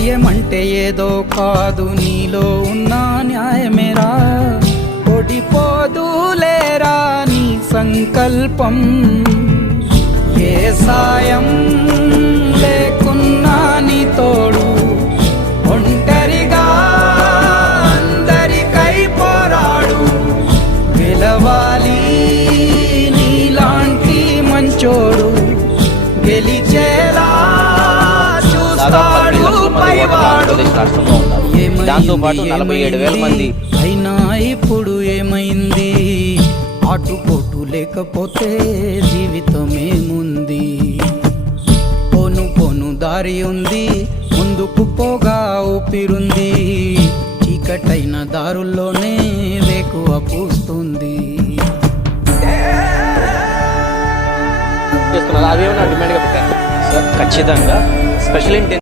ధైర్యం అంటే ఏదో కాదు, నీలో ఉన్న న్యాయమేరా. ఓడిపోదులేరా నీ సంకల్పం. ఏ సాయం లేకున్నా నీ తోడు, ఒంటరిగా అందరికై పోరాడు. గెలవాలి నీలాంటి మంచోడు, గెలిచేలా చూస్తాడు పైవాడు. దాంతో పాటు 47,000 మంది. అయినా ఇప్పుడు ఏమైంది, ఆటుపోటు లేకపోతే జీవితమేముంది. పోను పోను దారి ఉంది, ముందుకు పోగా ఊపిరుంది. చీకటైన దారుల్లోనే వేకువ పూస్తుంది. అదేమన్నా డిమాండ్గా పెట్టారు. ఖచ్చితంగా స్పెషల్ ఇంటెన్షన్